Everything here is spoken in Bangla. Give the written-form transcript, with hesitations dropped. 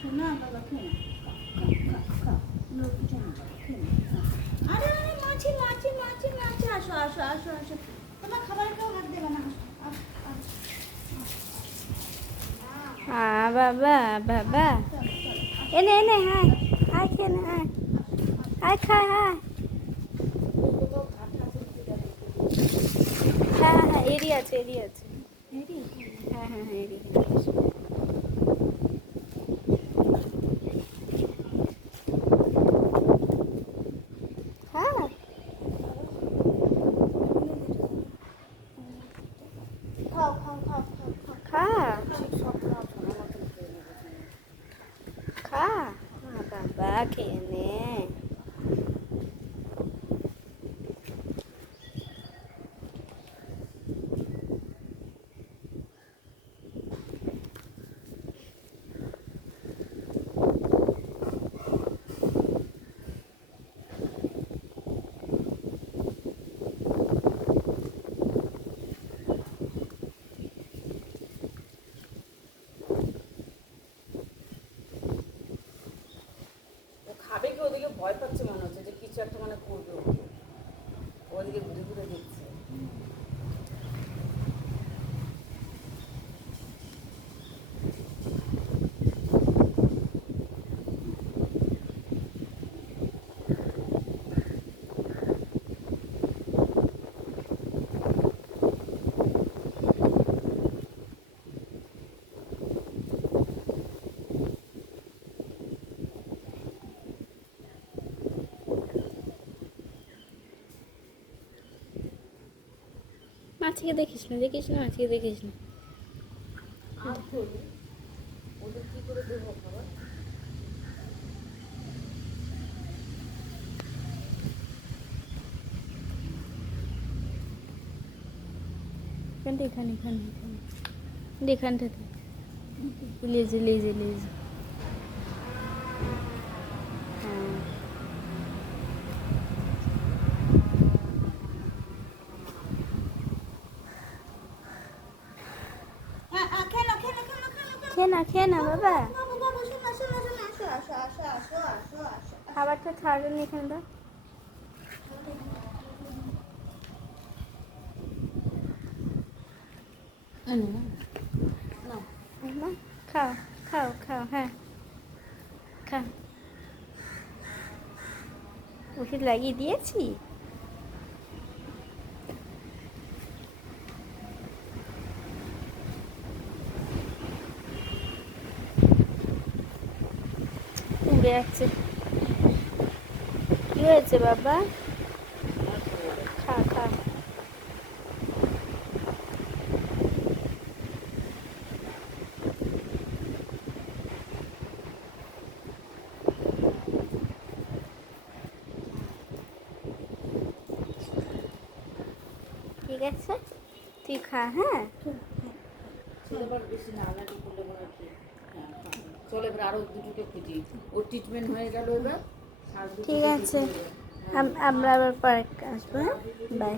শোনা বাবা খেয়ে না, খা লোক শোনা বাবা খেয়ে না। আরে আরে মাছি মাছি মাছি মাছি, আসো আসো আসো আসো, তোমার খাবার কেউ হাত দেবে না, আসো বাবা বাবা এনে এনে হায় হায় খেয়ে নে হায় হায় খায় হায়। হ্যাঁ হ্যাঁ হ্যাঁ এরি আছে এরি আছে। হ্যাঁ হ্যাঁ হ্যাঁ এরি হ্যাঁ খাও খাও খাও খাও খাও। খা খা বাবা খেয়ে নে। খাবে কি, ওদিকে ভয় পাচ্ছে মনে হচ্ছে যে কিছু একটা মানে করবে, ওদিকে ঘুরে ঘুরে দেখছে। মাছিকে দেখিস না দেখিস না মাছিকে দেখিস না। আর করি ওদের কি করে দেবো খাবার? এখানটা এখানে এখানে এখানে এখানটাতে লেজে লেজে লেজে। হ্যাঁ খেয়ে নাও খেয়ে নাও খেয়ে নাও খেয়ে নাও। খেয়ে না বাবা। বাবু বাবু শোনো শোনো শোনো, আসো আসো আসো আসো আসো আসো। খাবারটা ছাড়েন এখানটা। না খাও খাও খাও হ্যাঁ খা। ওষুধ লাগিয়ে দিয়েছি। উড়ে যাচ্ছে। কি হয়েছে বাবা? খা খা। ঠিক আছে তুই খা হ্যাঁ। এবার বেশি নাড়ানাড়ি করলে মনে হয় কি, চলো এবার আরো দুটোকে খুঁজি, ওর ট্রিটমেন্ট হয়ে গেল এবার। ঠিক আছে আমরা আবার পরে আসবো হ্যাঁ বাই।